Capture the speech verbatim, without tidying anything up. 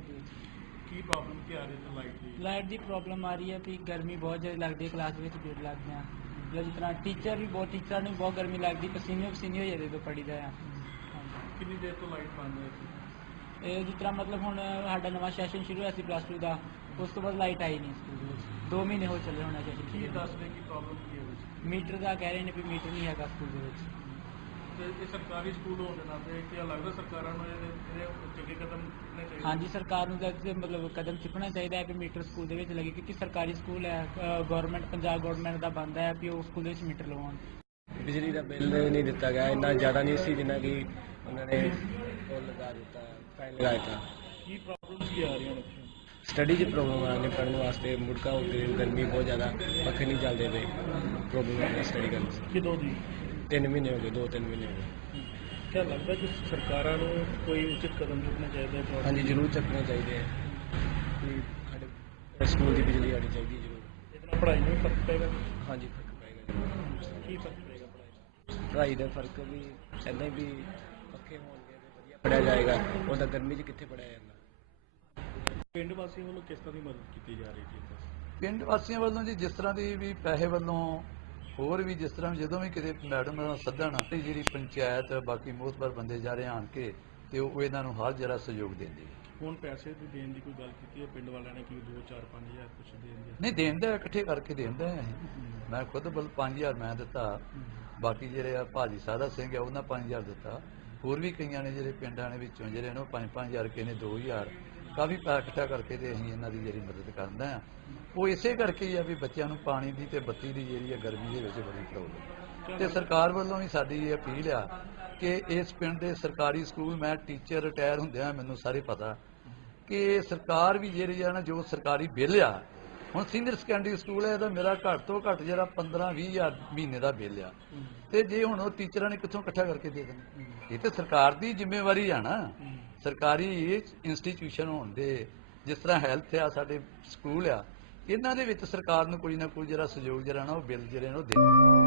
की प्रॉब्लम क्या आ रही है लाइट की? लाइट की प्रॉब्लम आ रही है कि गर्मी बहुत ज़्यादा लगती है, क्लास में भीड़ लगते हैं, मतलब जिस तरह टीचर भी बहुत टीचर ने बहुत गर्मी लगती, पसीने पसीने हो जाते तो पढ़ी ਦਾ ਆ। कितनी देर तो लाइट बंद है? ਇਹ ਜਿਸ ਤਰ੍ਹਾਂ ਮਤਲਬ ਹੁਣ ਸਾਡਾ ਨਵਾਂ ਸੈਸ਼ਨ ਸ਼ੁਰੂ ਹੋਇਆ ਸੀ ਪਲੱਸ ਟੂ ਦਾ, ਉਸ ਤੋਂ ਬਾਅਦ ਲਾਈਟ ਆਈ ਨਹੀਂ ਸਕੂਲ ਦੇ ਵਿੱਚ, ਦੋ ਮਹੀਨੇ ਹੋ ਚੱਲੇ ਹੋਣਾ ਸੈਸ਼ਨ की ਸ਼ੁਰੂ। दस रहे की प्रॉब्लम की है? ਮੀਟਰ ਦਾ ਕਹਿ ਰਹੇ ਨੇ ਵੀ ਮੀਟਰ ਨਹੀਂ ਹੈਗਾ ਸਕੂਲ ਦੇ ਵਿੱਚ। ਤੇ ਇਹ ਸਰਕਾਰੀ ਸਕੂਲ ਹੋਣ ਦੇ ਨਾਤੇ ਕੀ ਲੱਗਦਾ ਸਰਕਾਰਾਂ ਨੂੰ ਇਹਦੇ ਚੰਗੇ ਕਦਮ ਚੁੱਕਣੇ ਚਾਹੀਦੇ? ਹਾਂਜੀ, ਸਰਕਾਰ ਨੂੰ ਤਾਂ ਇਹਦੇ ਮਤਲਬ ਕਦਮ ਚੁੱਕਣਾ ਚਾਹੀਦਾ ਹੈ ਵੀ ਮੀਟਰ ਸਕੂਲ ਦੇ ਵਿੱਚ ਲੱਗੇ, ਕਿਉਂਕਿ ਸਰਕਾਰੀ ਸਕੂਲ ਹੈ, ਗਵਰਨਮੈਂਟ ਪੰਜਾਬ ਗਵਰਨਮੈਂਟ ਦਾ ਬਣਦਾ ਹੈ ਵੀ ਉਹ ਸਕੂਲ ਦੇ ਵਿੱਚ ਮੀਟਰ ਲਗਵਾਉਣ। ਬਿਜਲੀ ਦਾ ਬਿੱਲ ਨਹੀਂ ਦਿੱਤਾ ਗਿਆ, ਇੰਨਾ ਜ਼ਿਆਦਾ ਨਹੀਂ ਸੀ ਜਿੰਨਾ ਕਿ ਉਹਨਾਂ ਨੇ ਉਹ ਲਗਾ ਦਿੱਤਾ, ਫਾਈਨ ਲਗਾ ਦਿੱਤਾ। ਕੀ ਪ੍ਰੋਬਲਮਸ ਕੀ ਆ ਰਹੀਆਂ ਬੱਚਿਆਂ ਨੂੰ? ਸਟੱਡੀ 'ਚ ਪ੍ਰੋਬਲਮ ਆ ਰਹੀਆਂ, ਪੜ੍ਹਨ ਵਾਸਤੇ ਮੁੜਕਾ ਹੋ ਗਈ, ਗਰਮੀ ਬਹੁਤ ਜ਼ਿਆਦਾ, ਪੱਖੇ ਨਹੀਂ ਚੱਲਦੇ ਪਏ, ਪ੍ਰੋਬਲਮ ਆ ਰਹੀ ਸਟੱਡੀ ਕਰਨ 'ਚ। ਕਿਦੋਂ ਦੀ? ਤਿੰਨ ਮਹੀਨੇ ਹੋ ਗਏ, ਦੋ ਤਿੰਨ ਮਹੀਨੇ ਹੋ ਗਏ। क्या लगता है कि सरकारों को कोई उचित कदम चुकने चाहिए? हाँ जी, जरूर चुकने चाहिए कि साढ़े स्कूल की बिजली आनी चाहिए जरूर। इतना पढ़ाई में फर्क पेगा? हाँ जी, फर्क पेगा। की फर्क पेगा पढ़ाई? पढ़ाई का फर्क भी इदा भी पक्के होंगे वधिया पढ़ाया जाएगा, उदा गर्मी च कित्थे पढ़ाया जाता। पिंड वासियों वालों किस तरह की मदद की जा रही थी? ਪਿੰਡ ਵਾਸੀਆਂ ਵੱਲੋਂ ਜੀ ਜਿਸ ਤਰ੍ਹਾਂ ਦੀ ਵੀ ਪੈਸੇ ਵੱਲੋਂ, ਹੋਰ ਵੀ ਜਿਸ ਤਰ੍ਹਾਂ ਜਦੋਂ ਵੀ ਕਿਤੇ ਮੈਡਮ ਨਾਲ ਸੱਦਣ, ਜਿਹੜੀ ਪੰਚਾਇਤ ਬਾਕੀ ਮੋਹਤਬਰ ਬੰਦੇ ਜਾ ਰਹੇ ਆਣ ਕੇ ਤੇ ਉਹ ਇਹਨਾਂ ਨੂੰ ਹਰ ਜਰਾ ਸਹਿਯੋਗ ਦਿੰਦੀ ਹੈ। ਹੁਣ ਪੈਸੇ ਦੀ ਦੇਣ ਦੀ ਕੋਈ ਗੱਲ ਕੀਤੀ ਹੈ ਪਿੰਡ ਵਾਲਿਆਂ ਨੇ ਕਿ ਦੋ ਚਾਰ ਪੰਜ ਹਜ਼ਾਰ ਕੁਛ ਦੇਣ ਦੀ? ਨਹੀਂ, ਦੇਂਦਾ ਇਕੱਠੇ ਕਰਕੇ ਦੇਂਦਾ ਅਸੀਂ। ਮੈਂ ਖੁਦ ਬਲ ਪੰਜ ਹਜ਼ਾਰ ਮੈਂ ਦਿੱਤਾ, ਬਾਕੀ ਜਿਹੜੇ ਆ ਭਾਜੀ ਸਾਦਾ ਸਿੰਘ ਆ ਉਹਨਾਂ ਪੰਜ ਹਜ਼ਾਰ ਦਿੱਤਾ, ਹੋਰ ਵੀ ਕਈਆਂ ਨੇ ਜਿਹੜੇ ਪਿੰਡਾਂ ਦੇ ਵਿੱਚੋਂ ਜਿਹੜੇ ਨੇ ਉਹ ਪੰਜ ਪੰਜ ਹਜ਼ਾਰ ਕਿਸੇ ਨੇ ਦੋ ਹਜ਼ਾਰ, ਕਾਫੀ ਪੈਸਾ ਇਕੱਠਾ ਕਰਕੇ ਤੇ ਅਸੀਂ ਇਹਨਾਂ ਦੀ ਜਿਹੜੀ ਮਦਦ ਕਰਦਾ ਆ। ਉਹ ਇਸੇ ਕਰਕੇ ਹੀ ਆ ਵੀ ਬੱਚਿਆਂ ਨੂੰ ਪਾਣੀ ਦੀ ਤੇ ਬੱਤੀ ਦੀ ਜਿਹੜੀ ਹੈ ਗਰਮੀ ਦੇ ਵਿੱਚ ਬੜੀ ਪ੍ਰੋਬਲਮ, ਤੇ ਸਰਕਾਰ ਵੱਲੋਂ ਵੀ ਸਾਡੀ ਇਹ ਅਪੀਲ ਆ ਕਿ ਇਸ ਪਿੰਡ ਦੇ ਸਰਕਾਰੀ ਸਕੂਲ, ਮੈਂ ਟੀਚਰ ਰਿਟਾਇਰ ਹੁੰਦਿਆਂ ਮੈਨੂੰ ਸਾਰੇ ਪਤਾ ਕਿ ਸਰਕਾਰ ਵੀ ਜਿਹੜੀ ਆ ਨਾ, ਜੋ ਸਰਕਾਰੀ ਬਿੱਲ ਆ, ਹੁਣ ਸੀਨੀਅਰ ਸੈਕੰਡਰੀ ਸਕੂਲ ਹੈ ਇਹਦਾ ਮੇਰਾ ਘੱਟ ਤੋਂ ਘੱਟ ਜਿਹੜਾ ਪੰਦਰਾਂ ਵੀਹ ਹਜ਼ਾਰ ਮਹੀਨੇ ਦਾ ਬਿੱਲ ਆ, ਤੇ ਜੇ ਹੁਣ ਉਹ ਟੀਚਰਾਂ ਨੇ ਕਿੱਥੋਂ ਇਕੱਠਾ ਕਰਕੇ ਦੇ ਦੇਣਾ? ਇਹ ਤੇ ਸਰਕਾਰ ਦੀ ਜ਼ਿੰਮੇਵਾਰੀ ਆ ਨਾ। ਸਰਕਾਰੀ ਇੰਸਟੀਟਿਊਸ਼ਨ ਹੋਣ ਦੇ, ਜਿਸ ਤਰ੍ਹਾਂ ਹੈਲਥ ਆ, ਸਾਡੇ ਸਕੂਲ ਆ, ਇਹਨਾਂ ਦੇ ਵਿੱਚ ਸਰਕਾਰ ਨੂੰ ਕੋਈ ਨਾ ਕੋਈ ਜਿਹੜਾ ਸਹਿਯੋਗ ਜਿਹੜਾ ਨਾ ਉਹ ਬਿੱਲ ਜਿਹੜੇ ਨੇ ਉਹ ਦੇ।